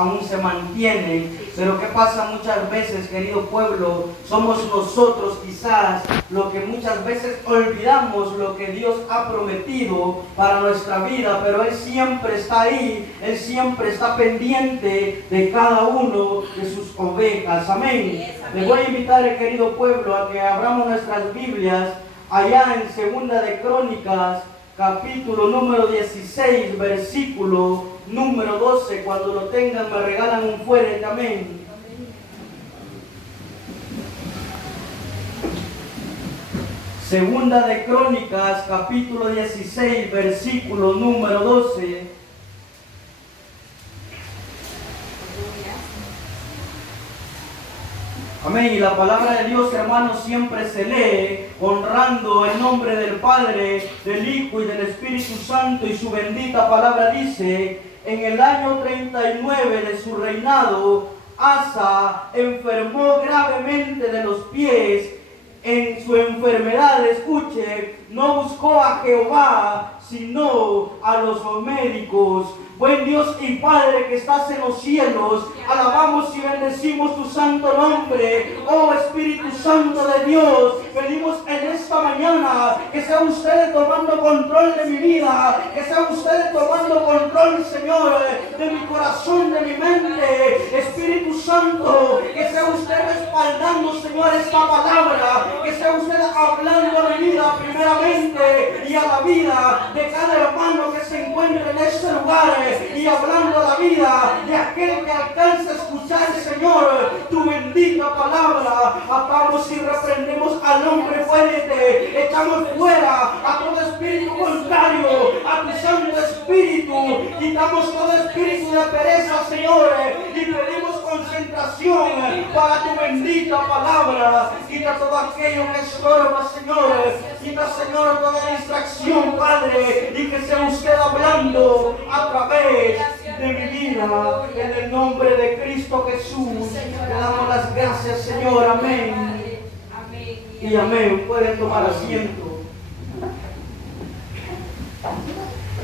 aún se mantienen. Pero ¿qué pasa muchas veces, querido pueblo? Somos nosotros quizás lo que muchas veces olvidamos lo que Dios ha prometido para nuestra vida, pero Él siempre está ahí, Él siempre está pendiente de cada uno de sus ovejas. Amén. Les voy a invitar, querido pueblo, a que abramos nuestras Biblias allá en Segunda de Crónicas, capítulo número 16, versículo número 12. Cuando lo tengan me regalan un fuerte amén. Segunda de Crónicas, capítulo 16, versículo número 12. Amén. Y la palabra de Dios, hermanos, siempre se lee honrando el nombre del Padre, del Hijo y del Espíritu Santo. Y su bendita palabra dice: en el año 39 de su reinado, Asa enfermó gravemente de los pies. En su enfermedad, escuche, no buscó a Jehová, sino a los médicos. Buen Dios y Padre que estás en los cielos, alabamos y bendecimos tu santo nombre. Oh Espíritu Santo de Dios, venimos en esta mañana, que sea usted tomando control de mi vida, que sea usted tomando control, Señor, de mi corazón, de mi mente. Espíritu Santo, que sea usted respaldando, Señor, esta palabra, que sea usted hablando a mi vida primeramente y a la vida de cada hermano que se encuentre en este lugar, y hablando a la vida de aquel que alcanza a escuchar, Señor, tu bendita palabra. Atamos y reprendemos al hombre fuerte, echamos fuera a todo espíritu contrario a tu Santo Espíritu, quitamos todo espíritu de pereza, Señor, y pedimos concentración para tu bendita palabra. Quita todo aquello que estorba, Señor, quita, Señor, toda distracción, Padre, y que sea usted hablando a través de mi vida, en el nombre de Cristo Jesús. Te damos las gracias, Señor. Amén. Y amén. Pueden tomar asiento.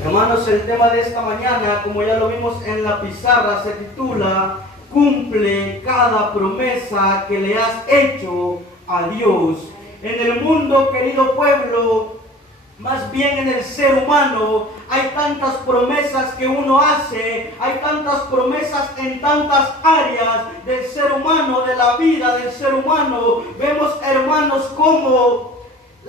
Hermanos, el tema de esta mañana, como ya lo vimos en la pizarra, se titula: cumple cada promesa que le has hecho a Dios. En el mundo, querido pueblo, más bien en el ser humano, hay tantas promesas que uno hace, hay tantas promesas en tantas áreas del ser humano, de la vida del ser humano. Vemos, hermanos, cómo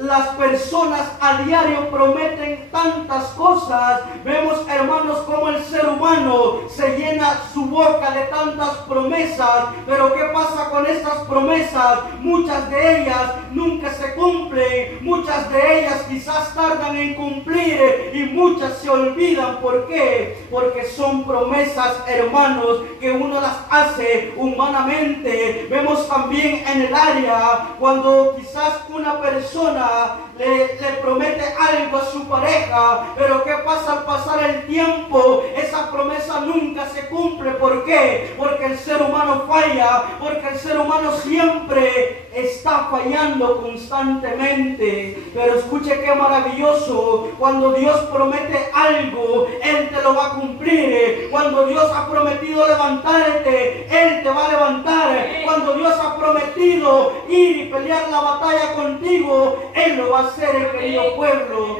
las personas a diario prometen tantas cosas. Vemos, hermanos, cómo el ser humano se llena su boca de tantas promesas. Pero ¿qué pasa con estas promesas? Muchas de ellas nunca se cumplen. Muchas de ellas quizás tardan en cumplir y muchas se olvidan. ¿Por qué? Porque son promesas, hermanos, que uno las hace humanamente. Vemos también en el área cuando quizás una persona le promete algo a su pareja, pero ¿qué pasa al pasar el tiempo? Esa promesa nunca se cumple. ¿Por qué? Porque el ser humano falla, porque el ser humano siempre está fallando constantemente. Pero escuche qué maravilloso: cuando Dios promete algo, Él te lo va a cumplir. Cuando Dios ha prometido levantarte, Él te va a levantar. Cuando Dios ha prometido ir y pelear la batalla contigo, Él lo va a hacer, querido pueblo.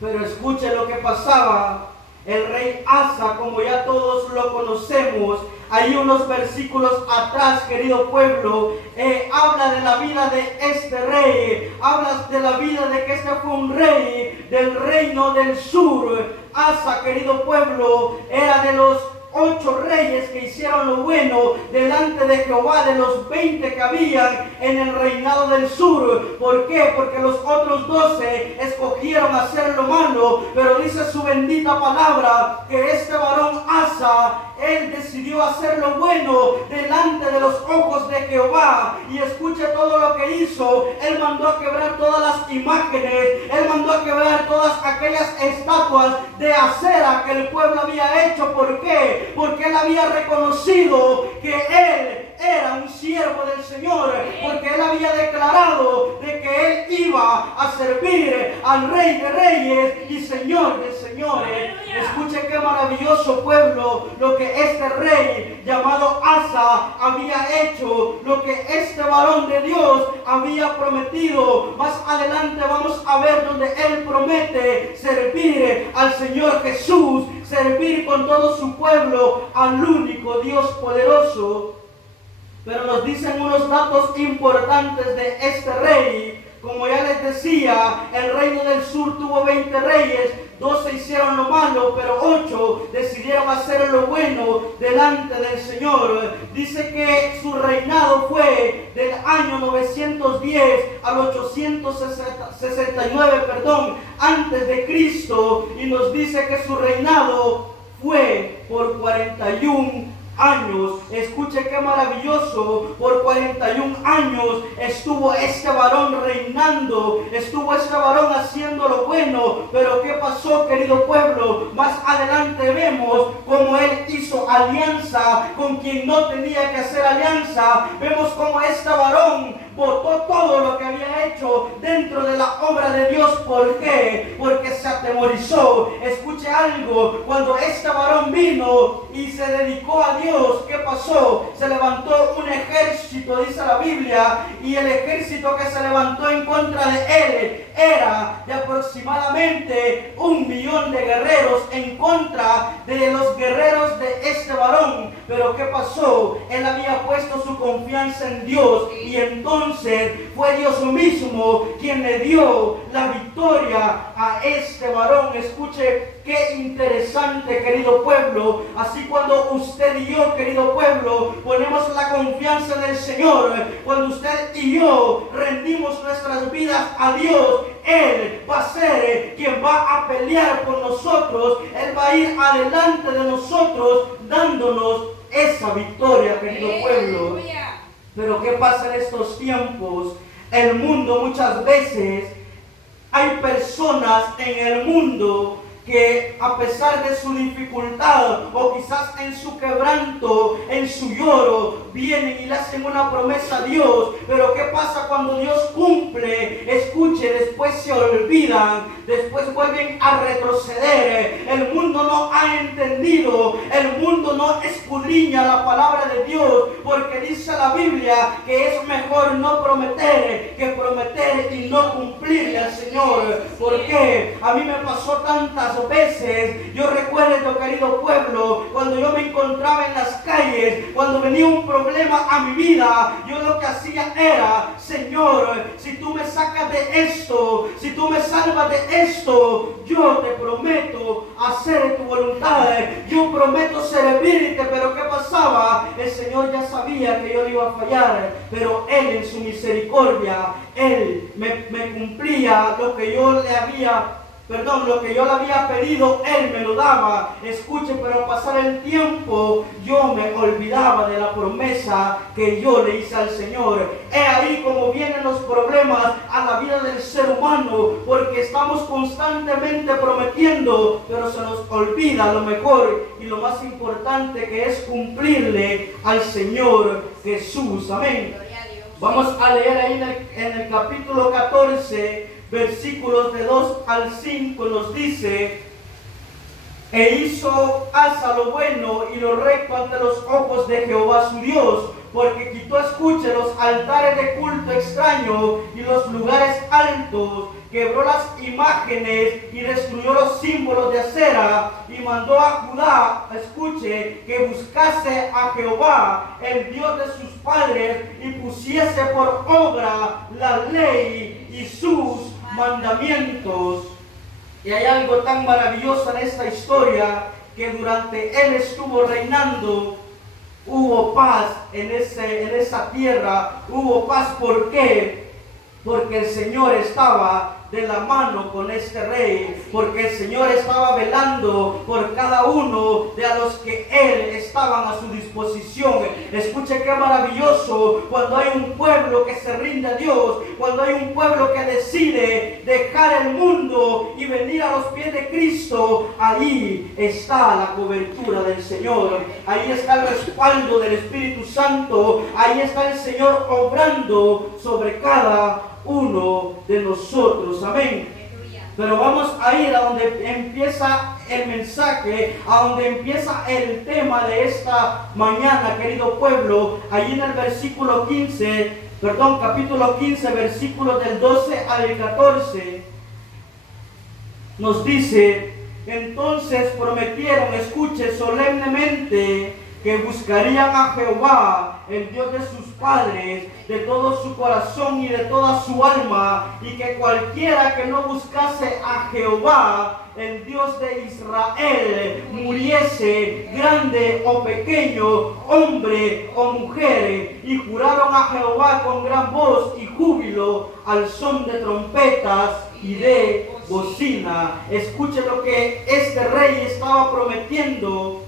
Pero escuche lo que pasaba. El rey Asa, como ya todos lo conocemos, hay unos versículos atrás, querido pueblo, habla de la vida de este rey, habla de la vida de que este fue un rey del reino del sur. Asa, querido pueblo, era de los 8 reyes que hicieron lo bueno delante de Jehová, de los 20 que habían en el reinado del sur. ¿Por qué? Porque los otros 12 escogieron hacer lo malo. Pero dice su bendita palabra que este varón Asa, él decidió hacer lo bueno delante de los ojos de Jehová. Y escuche todo lo que hizo. Él mandó a quebrar todas las imágenes, él mandó a quebrar todas aquellas estatuas de acera que el pueblo había hecho. ¿Por qué? Porque él había reconocido que él era un siervo del Señor, porque él había declarado de que él iba a servir al Rey de Reyes y Señor de Señores. Escuche qué maravilloso, pueblo, lo que este rey llamado Asa había hecho, lo que este varón de Dios había prometido. Más adelante vamos a ver donde él promete servir al Señor Jesús, servir con todo su pueblo al único Dios poderoso. Pero nos dicen unos datos importantes de este rey. Como ya les decía, el reino del sur tuvo 20 reyes, 12 hicieron lo malo, pero 8 decidieron hacer lo bueno delante del Señor. Dice que su reinado fue del año 910 al 869, antes de Cristo, y nos dice que su reinado fue por 41 años. Escuche qué maravilloso. Por 41 años estuvo este varón reinando, estuvo este varón haciendo lo bueno. Pero ¿qué pasó, querido pueblo? Más adelante vemos cómo él hizo alianza con quien no tenía que hacer alianza. Vemos cómo este varón botó todo lo que había hecho dentro de la obra de Dios. ¿Por qué? Porque se atemorizó. Escuche algo, cuando este varón vino y se dedicó a Dios, ¿qué pasó? Se levantó un ejército, dice la Biblia, y el ejército que se levantó en contra de él era de aproximadamente 1.000.000 de guerreros en contra de los guerreros de este varón. Pero ¿qué pasó? Él había puesto su confianza en Dios, y entonces fue Dios mismo quien le dio la victoria a este varón. Escuche qué interesante, querido pueblo. Así cuando usted y yo, querido pueblo, ponemos la confianza en el Señor, cuando usted y yo rendimos nuestras vidas a Dios, Él va a ser quien va a pelear por nosotros. Él va a ir adelante de nosotros dándonos esa victoria, querido pueblo. Pero ¿qué pasa en estos tiempos? El mundo muchas veces, hay personas en el mundo que a pesar de su dificultad o quizás en su quebranto, en su lloro, vienen y le hacen una promesa a Dios. Pero ¿qué pasa cuando Dios cumple? Escuche, después se olvidan, después vuelven a retroceder. El mundo no ha entendido, el mundo no escudriña la palabra de Dios, porque dice la Biblia que es mejor no prometer que prometer y no cumplirle al Señor. ¿Por qué? A mí me pasó tantas veces. Yo recuerdo, querido pueblo, cuando yo me encontraba en las calles, cuando venía un problema a mi vida, yo lo que hacía era: Señor, si tú me sacas de esto, si tú me salvas de esto, yo te prometo hacer tu voluntad, yo prometo servirte. Pero ¿qué pasaba? El Señor ya sabía que yo iba a fallar, pero Él en su misericordia, Él me cumplía lo que yo le había lo que yo le había pedido, Él me lo daba. Escuche, pero al pasar el tiempo, yo me olvidaba de la promesa que yo le hice al Señor. He ahí como vienen los problemas a la vida del ser humano, porque estamos constantemente prometiendo, pero se nos olvida lo mejor y lo más importante, que es cumplirle al Señor Jesús. Amén. Vamos a leer ahí en el capítulo 14, versículos de 2 al 5, nos dice: E hizo Asa lo bueno y lo recto ante los ojos de Jehová su Dios, porque quitó, escuche, los altares de culto extraño y los lugares altos, quebró las imágenes y destruyó los símbolos de acera, y mandó a Judá, escuche, que buscase a Jehová, el Dios de sus padres, y pusiese por obra la ley y sus mandamientos. Y hay algo tan maravilloso en esta historia, que durante él estuvo reinando, hubo paz en esa tierra, hubo paz. ¿Por qué? Porque el Señor estaba de la mano con este rey, porque el Señor estaba velando por cada uno de a los que Él estaban a su disposición. Escuche qué maravilloso cuando hay un pueblo que se rinde a Dios, cuando hay un pueblo que decide dejar el mundo y venir a los pies de Cristo. Ahí está la cobertura del Señor, ahí está el respaldo del Espíritu Santo, ahí está el Señor obrando sobre cada uno de nosotros. Amén. Pero vamos a ir a donde empieza el mensaje, a donde empieza el tema de esta mañana, querido pueblo. Allí en el versículo 15, capítulo 15, versículos del 12 al 14, nos dice: entonces prometieron, escuche, solemnemente, que buscarían a Jehová, el Dios de sus padres, de todo su corazón y de toda su alma, y que cualquiera que no buscase a Jehová, el Dios de Israel, muriese, grande o pequeño, hombre o mujer. Y juraron a Jehová con gran voz y júbilo, al son de trompetas y de bocina. Escuche lo que este rey estaba prometiendo.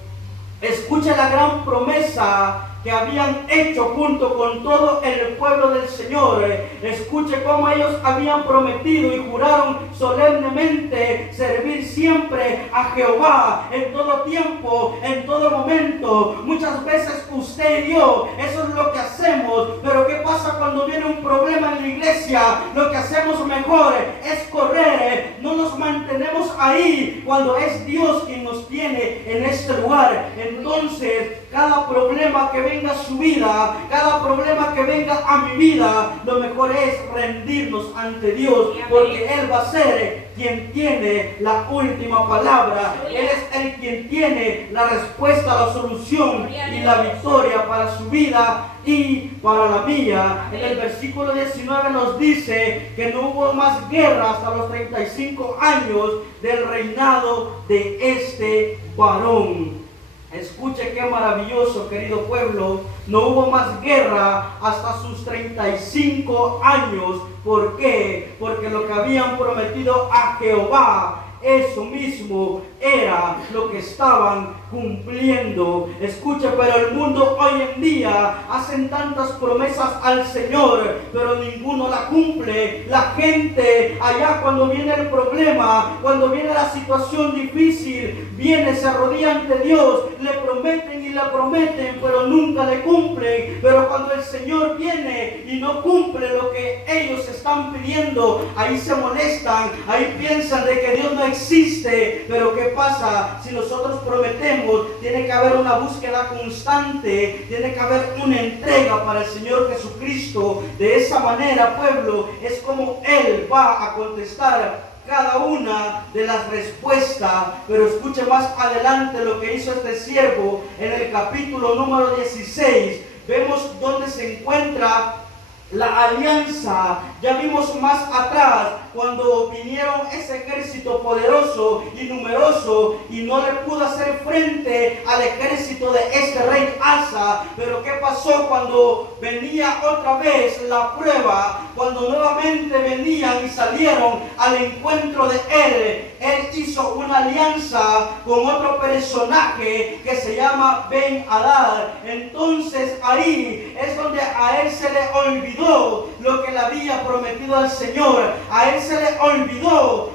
Escuche la gran promesa que habían hecho junto con todo el pueblo del Señor. Escuche cómo ellos habían prometido y juraron solemnemente servir siempre a Jehová en todo tiempo, en todo momento. Muchas veces usted y yo, eso es lo que hacemos, pero ¿qué pasa cuando viene un problema en la iglesia? Lo que hacemos mejor es correr, no nos mantenemos ahí cuando es Dios quien nos tiene en este lugar. Entonces, cada problema que venga a su vida, cada problema que venga a mi vida, lo mejor es rendirnos ante Dios, porque Él va a ser quien tiene la última palabra. Él es el quien tiene la respuesta, la solución y la victoria para su vida y para la mía. En el versículo 19 nos dice que no hubo más guerra hasta los 35 años del reinado de este varón. Escuche qué maravilloso, querido pueblo. No hubo más guerra hasta sus 35 años. ¿Por qué? Porque lo que habían prometido a Jehová, eso mismo era lo que estaban cumpliendo. Escuche, pero el mundo hoy en día hacen tantas promesas al Señor, pero ninguno la cumple. La gente allá, cuando viene el problema, cuando viene la situación difícil, viene, se arrodilla ante Dios, le prometen y le prometen, pero nunca le cumplen. Pero cuando el Señor viene y no cumple lo que ellos están pidiendo, ahí se molestan, ahí piensan de que Dios no existe. Pero ¿qué pasa? Si nosotros prometemos, tiene que haber una búsqueda constante, tiene que haber una entrega para el Señor Jesucristo. De esa manera, pueblo, es como Él va a contestar cada una de las respuestas. Pero escuche más adelante lo que hizo este siervo en el capítulo número 16. Vemos dónde se encuentra la alianza. Ya vimos más atrás cuando vinieron ese ejército poderoso y numeroso y no le pudo hacer frente al ejército de este rey Asa. Pero ¿qué pasó cuando venía otra vez la prueba? Cuando nuevamente venían y salieron al encuentro de él, él hizo una alianza con otro personaje que se llama Ben-Hadad. Entonces ahí es donde a él se le olvidó lo que le había prometido al Señor. A él se le olvidó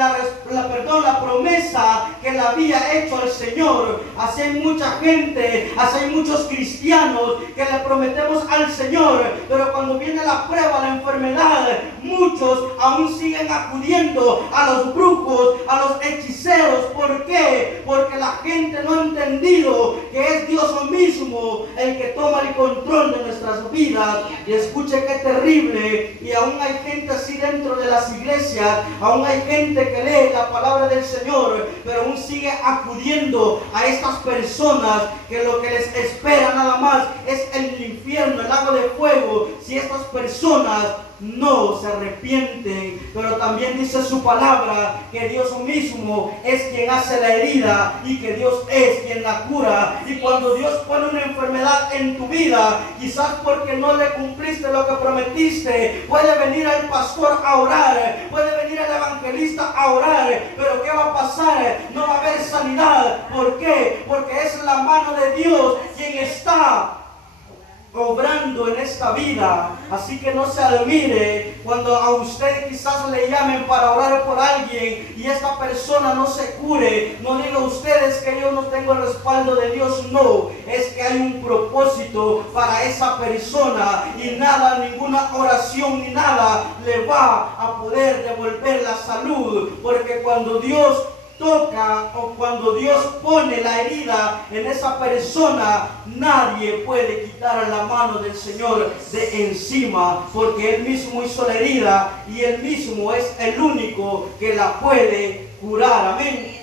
la promesa que le había hecho al Señor. Así hay mucha gente, así hay muchos cristianos que le prometemos al Señor, pero cuando viene la prueba, la enfermedad, muchos aún siguen acudiendo a los brujos, a los hechiceros. ¿Por qué? Porque la gente no ha entendido que es Dios mismo el que toma el control de nuestras vidas. Y escuche qué terrible, y aún hay gente así dentro de las iglesias, aún hay gente que lee la palabra del Señor, pero aún sigue acudiendo a estas personas que lo que les espera nada más es el infierno, el lago de fuego, si estas personas no se arrepienten. Pero también dice su palabra que Dios mismo es quien hace la herida y que Dios es quien la cura. Y cuando Dios pone una enfermedad en tu vida, quizás porque no le cumpliste lo que prometiste, puede venir el pastor a orar, puede venir el evangelista a orar, pero ¿qué va a pasar? No va a haber sanidad. ¿Por qué? Porque es la mano de Dios quien está obrando en esta vida. Así que no se admire cuando a usted quizás le llamen para orar por alguien y esta persona no se cure. No digan ustedes que yo no tengo el respaldo de Dios. No, es que hay un propósito para esa persona y nada, ninguna oración ni nada le va a poder devolver la salud, porque cuando Dios toca o cuando Dios pone la herida en esa persona, nadie puede quitar la mano del Señor de encima, porque Él mismo hizo la herida y Él mismo es el único que la puede curar. Amén.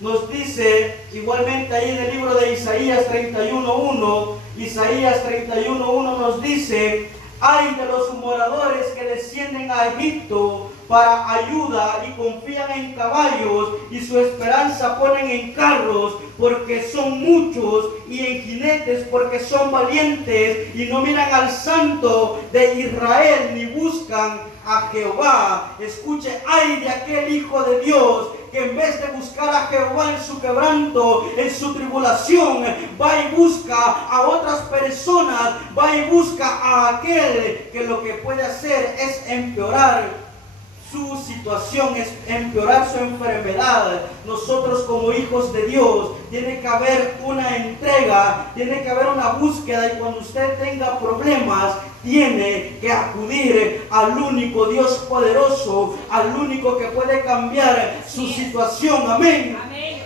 Nos dice igualmente ahí en el libro de Isaías 31:1, Isaías 31:1 nos dice: ay de los moradores que descienden a Egipto para ayuda y confían en caballos y su esperanza ponen en carros, porque son muchos, y en jinetes porque son valientes, y no miran al Santo de Israel ni buscan a Jehová. Escuche, ay de aquel hijo de Dios que en vez de buscar a Jehová en su quebranto, en su tribulación, va y busca a otras personas, va y busca a aquel que lo que puede hacer es empeorar su situación, es empeorar su enfermedad. Nosotros como hijos de Dios tiene que haber una entrega, tiene que haber una búsqueda, y cuando usted tenga problemas tiene que acudir al único Dios poderoso, al único que puede cambiar su situación. Amén. Amén.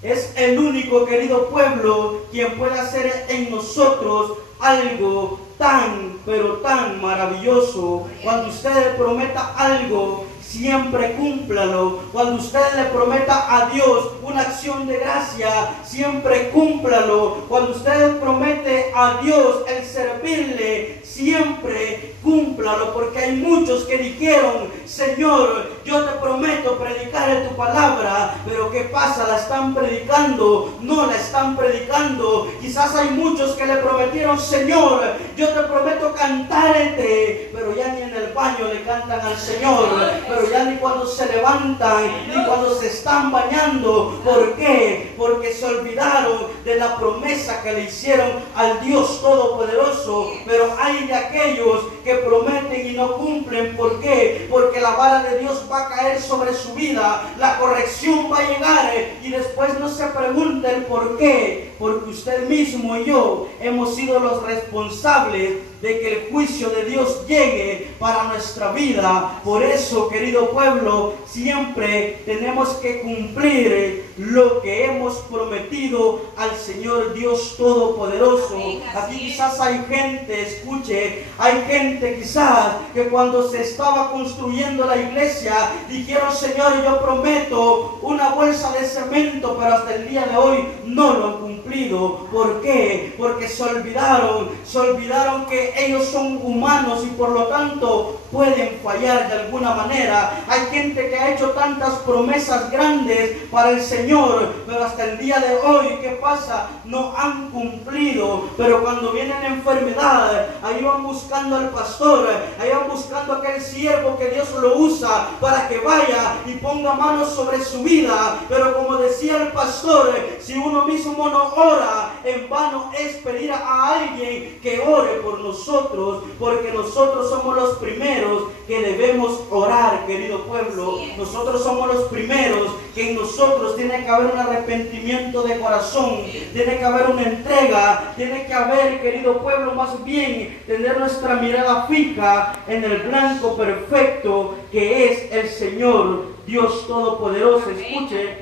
Es el único, querido pueblo, quien puede hacer en nosotros algo tan, pero tan maravilloso. Cuando usted le prometa algo, siempre cúmplalo. Cuando usted le prometa a Dios una acción de gracia, siempre cúmplalo. Cuando usted le promete a Dios el servirle, siempre cúmplalo, porque hay muchos que dijeron: Señor, yo te prometo predicar en tu palabra, pero ¿qué pasa? ¿La están predicando? No la están predicando. Quizás hay muchos que le prometieron: Señor, yo te prometo cantarte, pero ya ni en el baño le cantan al Señor, pero ya ni cuando se levantan, ni cuando se están bañando. ¿Por qué? Porque se olvidaron de la promesa que le hicieron al Dios Todopoderoso. Pero hay de aquellos que prometen y no cumplen. ¿Por qué? Porque la vara de Dios va a caer sobre su vida, la corrección va a llegar, y después no se pregunta el por qué, porque usted mismo y yo hemos sido los responsables de que el juicio de Dios llegue para nuestra vida. Por eso, querido pueblo, siempre tenemos que cumplir lo que hemos prometido al Señor Dios Todopoderoso. Aquí quizás hay gente, escuche, hay gente quizás que cuando se estaba construyendo la iglesia dijeron: Señor, yo prometo una bolsa de cemento, pero hasta el día de hoy no lo han cumplido. ¿Por qué? Porque se olvidaron que ellos son humanos y por lo tanto pueden fallar de alguna manera. Hay gente que ha hecho tantas promesas grandes para el Señor, pero hasta el día de hoy, ¿qué pasa? No han cumplido. Pero cuando viene la enfermedad, ahí van buscando al pastor, ahí van buscando a aquel siervo que Dios lo usa para que vaya y ponga manos sobre su vida. Pero como decía el pastor, si uno mismo no ora, en vano es pedir a alguien que ore por nosotros, porque nosotros somos los primeros que debemos orar, querido pueblo. Nosotros somos los primeros que en nosotros tiene que haber un arrepentimiento de corazón, tiene que haber una entrega, tiene que haber, querido pueblo, más bien tener nuestra mirada fija en el blanco perfecto que es el Señor Dios Todopoderoso. Escuche,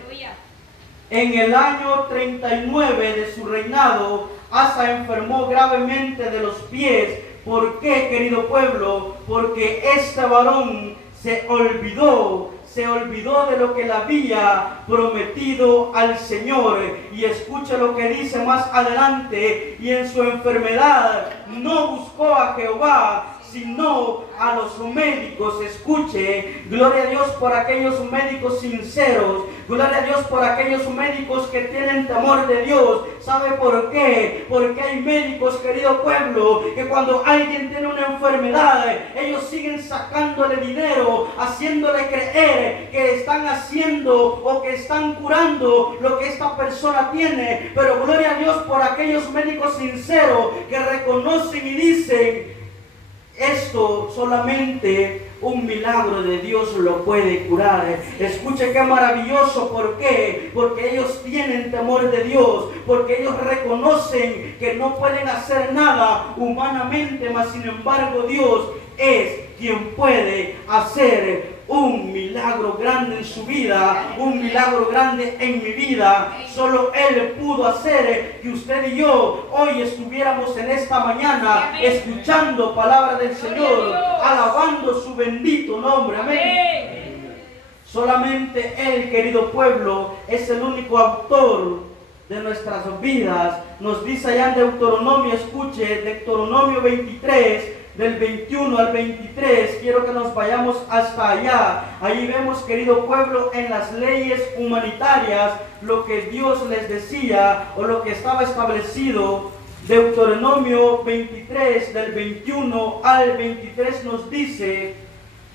en el año 39 de su reinado, Asa enfermó gravemente de los pies. ¿Por qué, querido pueblo? Porque este varón se olvidó de lo que le había prometido al Señor. Y escuche lo que dice más adelante: y en su enfermedad no buscó a Jehová, sino a los médicos. Escuche, gloria a Dios por aquellos médicos sinceros, gloria a Dios por aquellos médicos que tienen temor de Dios. ¿Sabe por qué? Porque hay médicos, querido pueblo, que cuando alguien tiene una enfermedad, ellos siguen sacándole dinero, haciéndole creer que están haciendo o que están curando lo que esta persona tiene. Pero gloria a Dios por aquellos médicos sinceros que reconocen y dicen: esto solamente un milagro de Dios lo puede curar. Escuche qué maravilloso. ¿Por qué? Porque ellos tienen temor de Dios, porque ellos reconocen que no pueden hacer nada humanamente, mas sin embargo Dios es quien puede hacer un milagro grande en su vida, un milagro grande en mi vida. Solo Él pudo hacer que usted y yo hoy estuviéramos en esta mañana escuchando palabra del Señor, alabando su bendito nombre. Amén. Solamente Él, querido pueblo, es el único autor de nuestras vidas. Nos dice allá en Deuteronomio, escuche, Deuteronomio 23, del 21 al 23, quiero que nos vayamos hasta allá. Ahí vemos, querido pueblo, en las leyes humanitarias lo que Dios les decía o lo que estaba establecido. Deuteronomio 23, del 21 al 23 nos dice: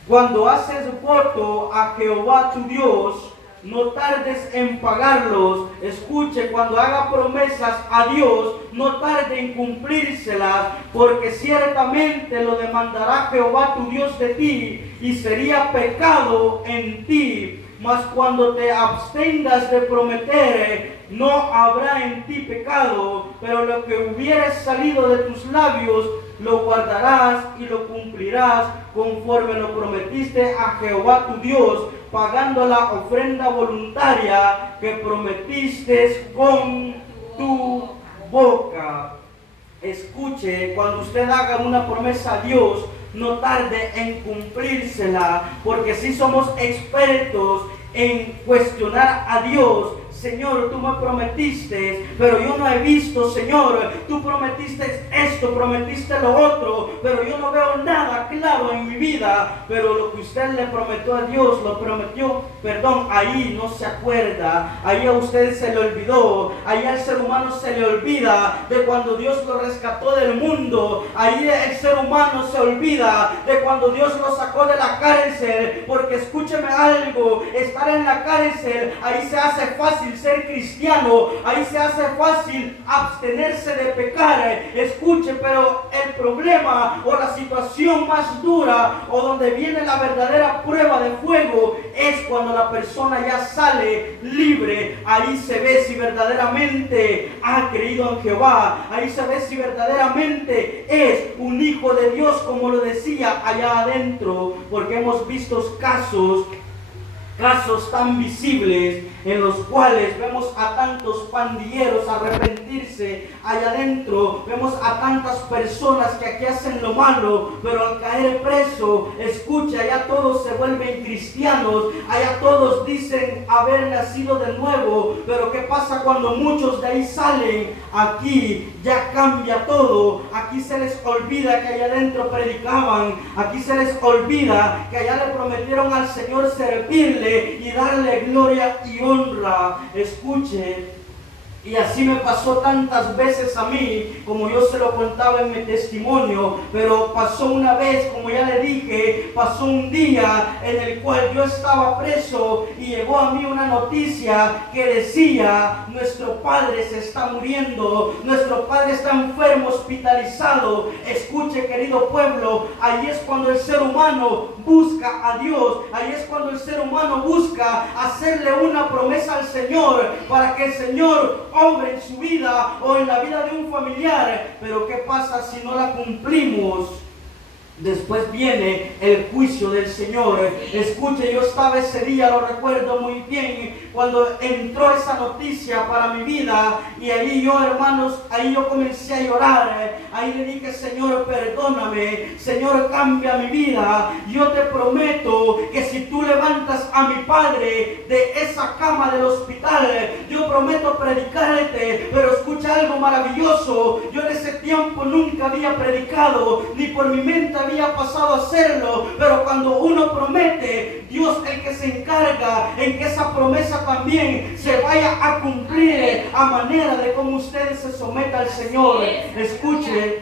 cuando haces voto a Jehová tu Dios, no tardes en pagarlos. Escuche, cuando haga promesas a Dios, no tarde en cumplírselas, porque ciertamente lo demandará Jehová tu Dios de ti, y sería pecado en ti. Mas cuando te abstengas de prometer, no habrá en ti pecado, pero lo que hubiere salido de tus labios, lo guardarás y lo cumplirás conforme lo prometiste a Jehová tu Dios, pagando la ofrenda voluntaria que prometiste con tu boca. Escuche, cuando usted haga una promesa a Dios, no tarde en cumplírsela, porque si somos expertos en cuestionar a Dios. Señor, tú me prometiste, pero yo no he visto. Señor, tú prometiste esto, prometiste lo otro, pero yo no veo nada claro en mi vida. Pero lo que usted le prometió a Dios, lo prometió, ahí no se acuerda, ahí a usted se le olvidó, ahí al ser humano se le olvida de cuando Dios lo rescató del mundo, ahí el ser humano se olvida de cuando Dios lo sacó de la cárcel, porque escúcheme algo, estar en la cárcel, ahí se hace fácil ser cristiano, ahí se hace fácil abstenerse de pecar. Escuche, pero el problema o la situación más dura o donde viene la verdadera prueba de fuego es cuando la persona ya sale libre. Ahí se ve si verdaderamente ha creído en Jehová, ahí se ve si verdaderamente es un hijo de Dios, como lo decía allá adentro, porque hemos visto casos tan visibles en los cuales vemos a tantos pandilleros arrepentirse allá adentro, vemos a tantas personas que aquí hacen lo malo, pero al caer preso, escucha, allá todos se vuelven cristianos, allá todos dicen haber nacido de nuevo, pero ¿qué pasa cuando muchos de ahí salen? Aquí ya cambia todo, aquí se les olvida que allá adentro predicaban, aquí se les olvida que allá le prometieron al Señor servirle y darle gloria y honra. Escuche, y así me pasó tantas veces a mí, como yo se lo contaba en mi testimonio, pero pasó una vez, como ya le dije, pasó un día en el cual yo estaba preso y llegó a mí una noticia que decía: nuestro padre se está muriendo, nuestro padre está enfermo, hospitalizado. Escuche, querido pueblo, ahí es cuando el ser humano busca a Dios, ahí es cuando el ser humano busca hacerle una promesa al Señor para que el Señor obre en su vida o en la vida de un familiar. Pero ¿qué pasa si no la cumplimos? Después viene el juicio del Señor. Escuche, yo estaba ese día, lo recuerdo muy bien, cuando entró esa noticia para mi vida, y ahí yo, hermanos, ahí yo comencé a llorar. Ahí le dije: Señor, perdóname, Señor, cambia mi vida. Yo te prometo que si tú levantas a mi padre de esa cama del hospital, yo prometo predicarte. Pero escucha algo maravilloso, yo en ese tiempo nunca había predicado, ni por mi mente había pasado a hacerlo, pero cuando uno promete, Dios es el que se encarga en que esa promesa también se vaya a cumplir a manera de como usted se someta al Señor. Escuche,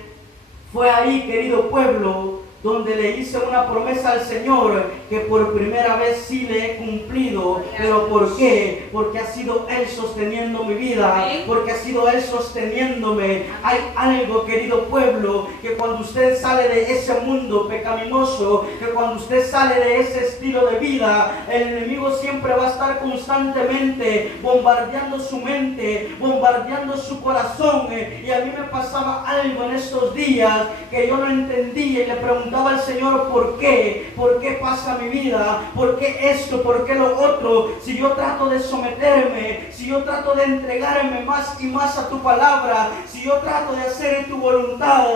fue ahí, querido pueblo, donde le hice una promesa al Señor que por primera vez sí le he cumplido. ¿Pero por qué? Porque ha sido Él sosteniendo mi vida, porque ha sido Él sosteniéndome. Hay algo, querido pueblo, que cuando usted sale de ese mundo pecaminoso, que cuando usted sale de ese estilo de vida, el enemigo siempre va a estar constantemente bombardeando su mente, bombardeando su corazón. Y a mí me pasaba algo en estos días que yo no entendía y le preguntaba al Señor, ¿por qué? ¿Por qué pasa mi vida? ¿Por qué esto? ¿Por qué lo otro? Si yo trato de someterme, si yo trato de entregarme más y más a tu palabra, si yo trato de hacer tu voluntad.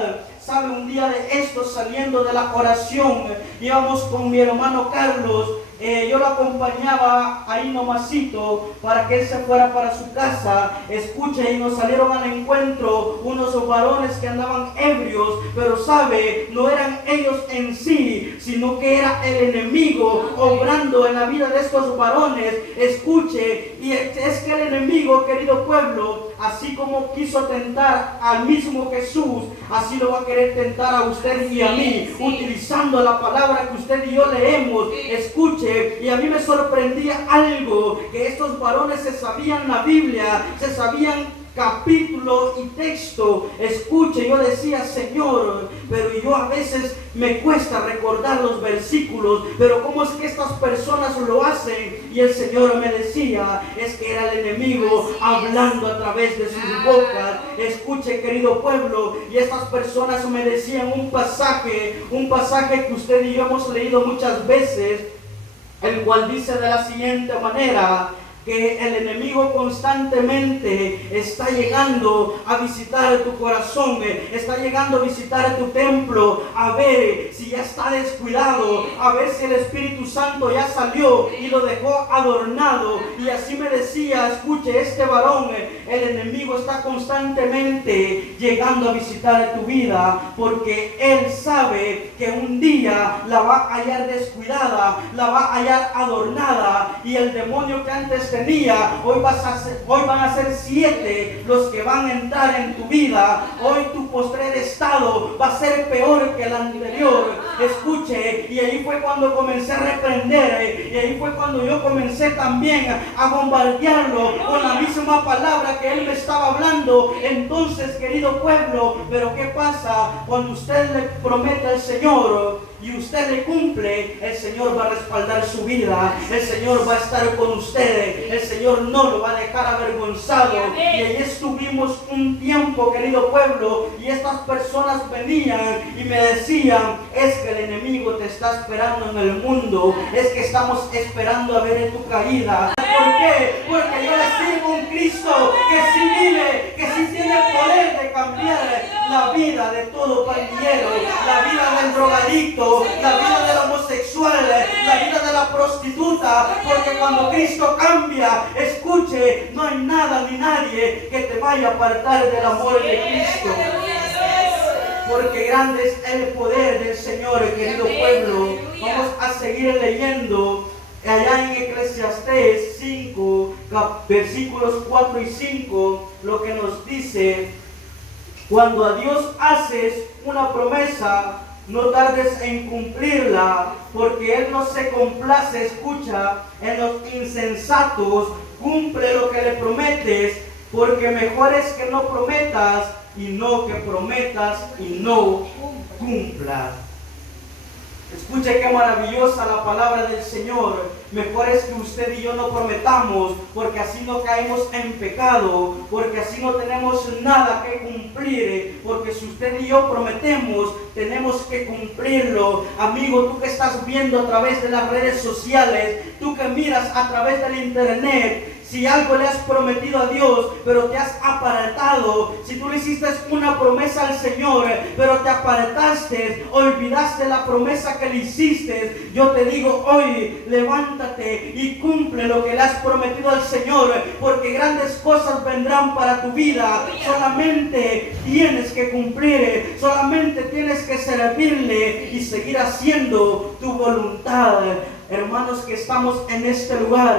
¿Sabe? Un día de esto, saliendo de la oración, íbamos con mi hermano Carlos. Yo lo acompañaba ahí nomasito para que él se fuera para su casa. Escuche, y nos salieron al encuentro unos varones que andaban ebrios, pero sabe, no eran ellos en sí, sino que era el enemigo obrando en la vida de estos varones. Escuche, y es que el enemigo, querido pueblo, así como quiso tentar al mismo Jesús, así lo va a querer tentar a usted y a mí, utilizando la palabra que usted y yo leemos. Escuche, y a mí me sorprendía algo, que estos varones se sabían la Biblia, se sabían capítulo y texto. Escuche, yo decía, Señor, pero yo a veces me cuesta recordar los versículos, pero ¿cómo es que estas personas lo hacen? Y el Señor me decía, es que era el enemigo hablando a través de sus bocas. Escuche, querido pueblo, y estas personas me decían un pasaje que usted y yo hemos leído muchas veces, el cual dice de la siguiente manera, que el enemigo constantemente está llegando a visitar tu corazón, está llegando a visitar tu templo, a ver si ya está descuidado, a ver si el Espíritu Santo ya salió y lo dejó adornado. Y así me decía, escuche, este varón, el enemigo está constantemente llegando a visitar tu vida, porque él sabe que un día la va a hallar descuidada, la va a hallar adornada, y el demonio que antes tenía, hoy van a ser 7 los que van a entrar en tu vida. Hoy tu postrer estado va a ser peor que el anterior. Escuche, y ahí fue cuando comencé a reprender, y ahí fue cuando yo comencé también a bombardearlo con la misma palabra que él me estaba hablando. Entonces, querido pueblo, pero ¿qué pasa? Cuando usted le promete al Señor y usted le cumple, el Señor va a respaldar su vida, el Señor va a estar con usted, el Señor no lo va a dejar avergonzado. Y ahí estuvimos un tiempo, querido pueblo, y estas personas venían y me decían, es que el enemigo te está esperando en el mundo, es que estamos esperando a ver tu caída. ¿Por qué? Porque yo le sirvo a un Cristo que sí vive, que sí tiene poder de cambiar la vida de todo pandillero, la vida del drogadicto, la vida del homosexual, la vida de la prostituta, porque cuando Cristo cambia, escuche, no hay nada ni nadie que te vaya a apartar del amor de Cristo. Porque grande es el poder del Señor, querido pueblo. Vamos a seguir leyendo allá en Eclesiastés 5, versículos 4 y 5, lo que nos dice: cuando a Dios haces una promesa, no tardes en cumplirla, porque Él no se complace, escucha, en los insensatos. Cumple lo que le prometes, porque mejor es que no prometas y no que prometas y no cumplas. Escuche qué maravillosa la palabra del Señor. Mejor es que usted y yo no prometamos, porque así no caemos en pecado, porque así no tenemos nada que cumplir, porque si usted y yo prometemos, tenemos que cumplirlo. Amigo, tú que estás viendo a través de las redes sociales, tú que miras a través del internet, si algo le has prometido a Dios, pero te has apartado, si tú le hiciste una promesa al Señor, pero te apartaste, olvidaste la promesa que le hiciste, yo te digo hoy, levántate y cumple lo que le has prometido al Señor, porque grandes cosas vendrán para tu vida. Solamente tienes que cumplir, solamente tienes que servirle y seguir haciendo tu voluntad. Hermanos que estamos en este lugar,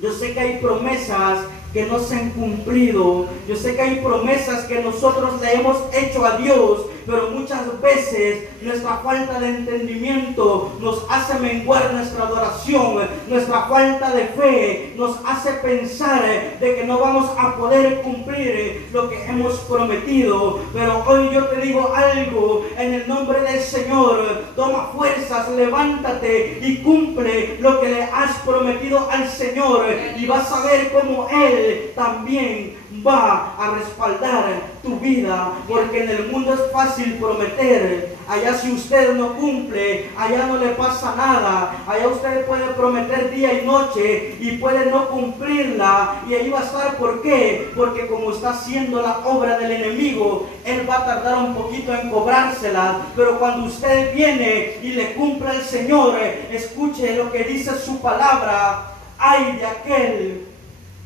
yo sé que hay promesas que no se han cumplido. Yo sé que hay promesas que nosotros le hemos hecho a Dios, pero muchas veces nuestra falta de entendimiento nos hace menguar nuestra adoración. Nuestra falta de fe nos hace pensar de que no vamos a poder cumplir lo que hemos prometido. Pero hoy yo te digo algo, en el nombre del Señor, toma fuerzas, levántate y cumple lo que le has prometido al Señor, y vas a ver cómo Él también va a respaldar tu vida, porque en el mundo es fácil prometer. Allá si usted no cumple, allá no le pasa nada. Allá usted puede prometer día y noche y puede no cumplirla, y ahí va a estar. ¿Por qué? Porque como está haciendo la obra del enemigo, él va a tardar un poquito en cobrársela. Pero cuando usted viene y le cumple al Señor, escuche lo que dice su palabra: ay de aquel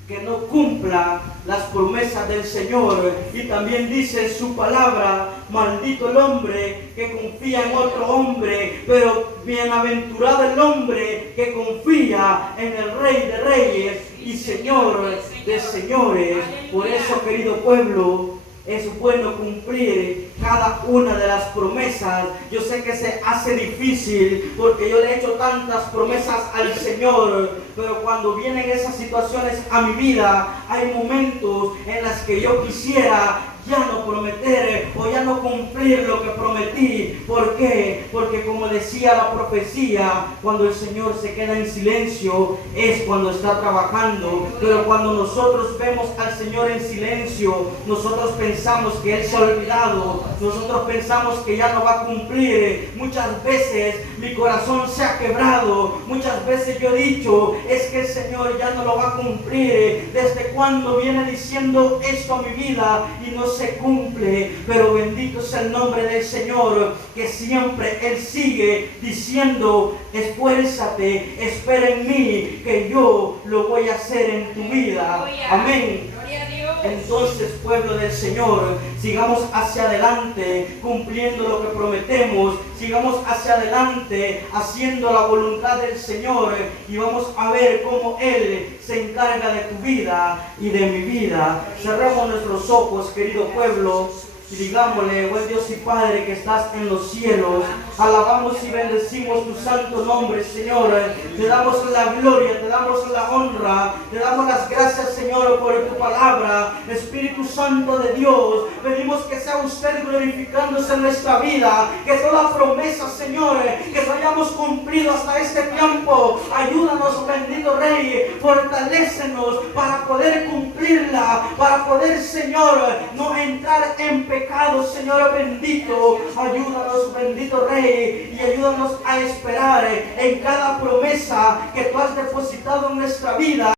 que no cumpla las promesas del Señor. Y también dice su palabra: maldito el hombre que confía en otro hombre, pero bienaventurado el hombre que confía en el Rey de Reyes y Señor de Señores. Por eso, querido pueblo, es bueno cumplir cada una de las promesas. Yo sé que se hace difícil porque yo le he hecho tantas promesas al Señor, pero cuando vienen esas situaciones a mi vida, hay momentos en las que yo quisiera ya no prometer o ya no cumplir lo que prometí. ¿Por qué? Porque como decía la profecía, cuando el Señor se queda en silencio es cuando está trabajando. Pero cuando nosotros vemos al Señor en silencio, nosotros pensamos que Él se ha olvidado, nosotros pensamos que ya no va a cumplir. Muchas veces mi corazón se ha quebrado, muchas veces yo he dicho: es que el Señor ya no lo va a cumplir. ¿Desde cuándo viene diciendo esto a mi vida y no se cumple? Pero bendito es el nombre del Señor, que siempre Él sigue diciendo: esfuérzate, espera en mí, que yo lo voy a hacer en tu vida. Amén. Entonces, pueblo del Señor, sigamos hacia adelante cumpliendo lo que prometemos, sigamos hacia adelante haciendo la voluntad del Señor, y vamos a ver cómo Él se encarga de tu vida y de mi vida. Cerremos nuestros ojos, querido pueblo, y digámosle: buen Dios y Padre que estás en los cielos, alabamos y bendecimos tu santo nombre, Señor. Te damos la gloria, te damos la honra, te damos las gracias, Señor, por tu palabra. Espíritu Santo de Dios, pedimos que sea usted glorificándose en nuestra vida, que toda promesa, Señor, que no hayamos cumplido hasta este tiempo, ayúdanos, bendito Rey, fortalécenos para poder cumplirla, para poder, Señor, no entrar en pecado, Señor bendito. Ayúdanos, bendito Rey, y ayúdanos a esperar en cada promesa que tú has depositado en nuestra vida.